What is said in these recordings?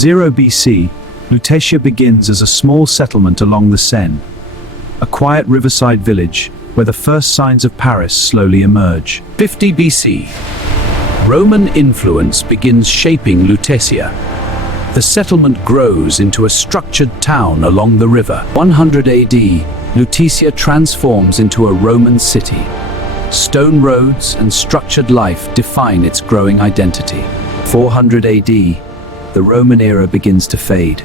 0 BC, Lutetia begins as a small settlement along the Seine, a quiet riverside village where the first signs of Paris slowly emerge. 50 BC, Roman influence begins shaping Lutetia. The settlement grows into a structured town along the river. 100 AD, Lutetia transforms into a Roman city. Stone roads and structured life define its growing identity. 400 AD, the Roman era begins to fade.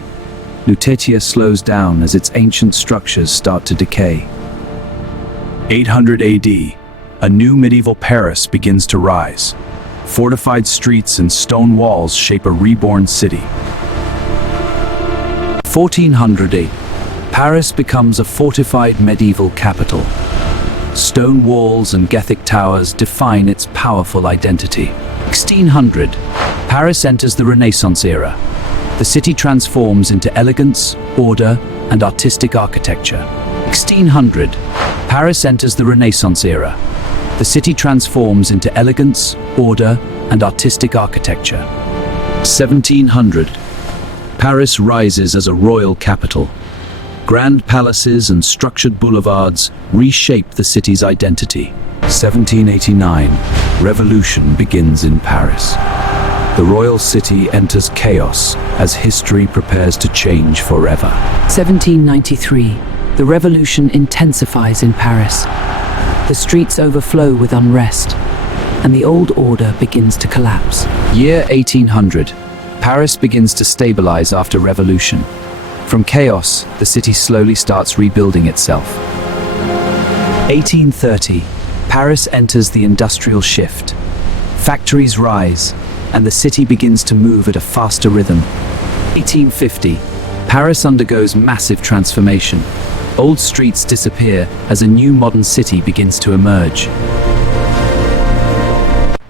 Lutetia slows down as its ancient structures start to decay. 800 AD, a new medieval Paris begins to rise. Fortified streets and stone walls shape a reborn city. 1400 AD, Paris becomes a fortified medieval capital. Stone walls and Gothic towers define its powerful identity. 1600, Paris enters the Renaissance era. The city transforms into elegance, order, and artistic architecture. 1600, Paris enters the Renaissance era. The city transforms into elegance, order, and artistic architecture. 1700, Paris rises as a royal capital. Grand palaces and structured boulevards reshape the city's identity. 1789, revolution begins in Paris. The royal city enters chaos as history prepares to change forever. 1793, the revolution intensifies in Paris. The streets overflow with unrest, and the old order begins to collapse. Year 1800, Paris begins to stabilize after revolution. From chaos, the city slowly starts rebuilding itself. 1830, Paris enters the industrial shift. Factories rise, and the city begins to move at a faster rhythm. 1850, Paris undergoes massive transformation. Old streets disappear as a new modern city begins to emerge.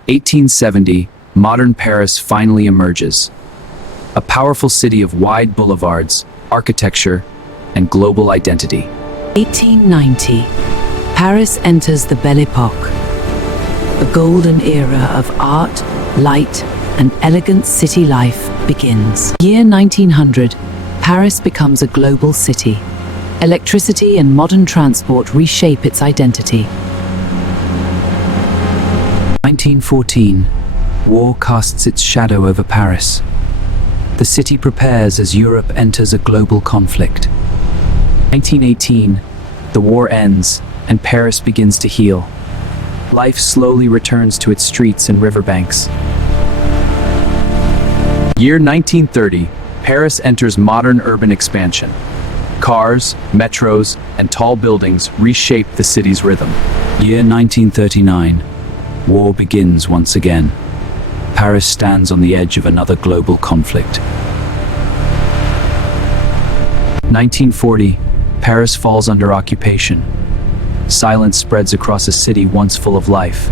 1870, modern Paris finally emerges. A powerful city of wide boulevards, architecture, and global identity. 1890, Paris enters the Belle Époque, a golden era of art, light, and elegant city life begins. Year 1900, Paris becomes a global city. Electricity and modern transport reshape its identity. 1914, war casts its shadow over Paris. The city prepares as Europe enters a global conflict. 1918, the war ends and Paris begins to heal. Life slowly returns to its streets and riverbanks. Year 1930, Paris enters modern urban expansion. Cars, metros, and tall buildings reshape the city's rhythm. Year 1939, war begins once again. Paris stands on the edge of another global conflict. 1940, Paris falls under occupation. Silence spreads across a city once full of life.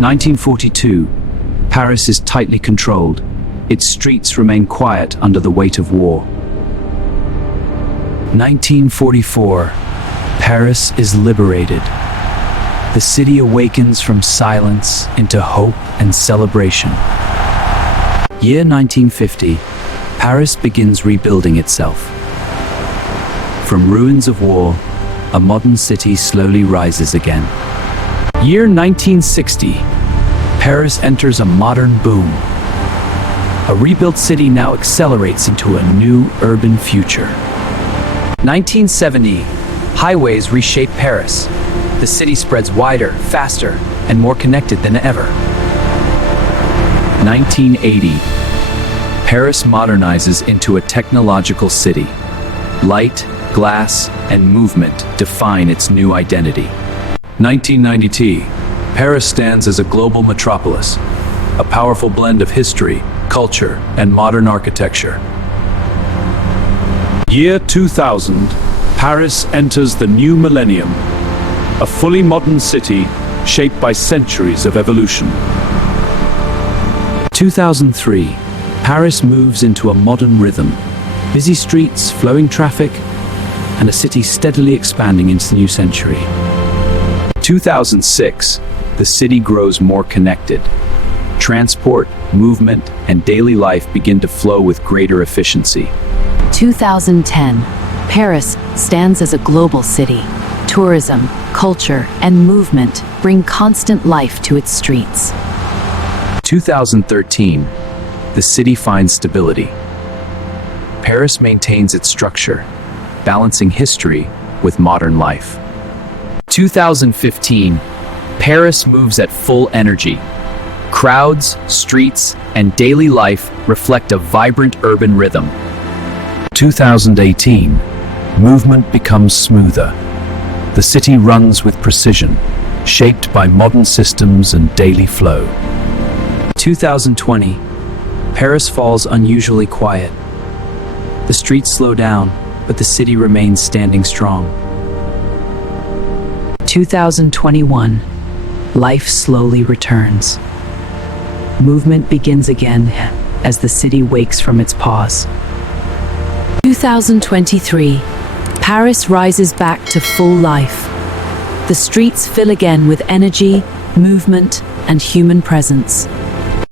1942, Paris is tightly controlled. Its streets remain quiet under the weight of war. 1944, Paris is liberated. The city awakens from silence into hope and celebration. Year 1950, Paris begins rebuilding itself. From ruins of war, a modern city slowly rises again. Year 1960, Paris enters a modern boom. A rebuilt city now accelerates into a new urban future. 1970, highways reshape Paris. The city spreads wider, faster, and more connected than ever. 1980, Paris modernizes into a technological city. Light, glass, and movement define its new identity. 1990, Paris stands as a global metropolis, a powerful blend of history, culture, and modern architecture. Year 2000, Paris enters the new millennium, a fully modern city shaped by centuries of evolution. 2003, Paris moves into a modern rhythm. Busy streets, flowing traffic, and a city steadily expanding into the new century. 2006, the city grows more connected. Transport, movement, and daily life begin to flow with greater efficiency. 2010. Paris stands as a global city. Tourism, culture, and movement bring constant life to its streets. 2013. The city finds stability. Paris maintains its structure, balancing history with modern life. 2015. Paris moves at full energy. Crowds, streets, and daily life reflect a vibrant urban rhythm. 2018. Movement becomes smoother. The city runs with precision, shaped by modern systems and daily flow. 2020. Paris falls unusually quiet. The streets slow down, but the city remains standing strong. 2021. Life slowly returns. Movement begins again as the city wakes from its pause. 2023. Paris rises back to full life. The streets fill again with energy, movement, and human presence.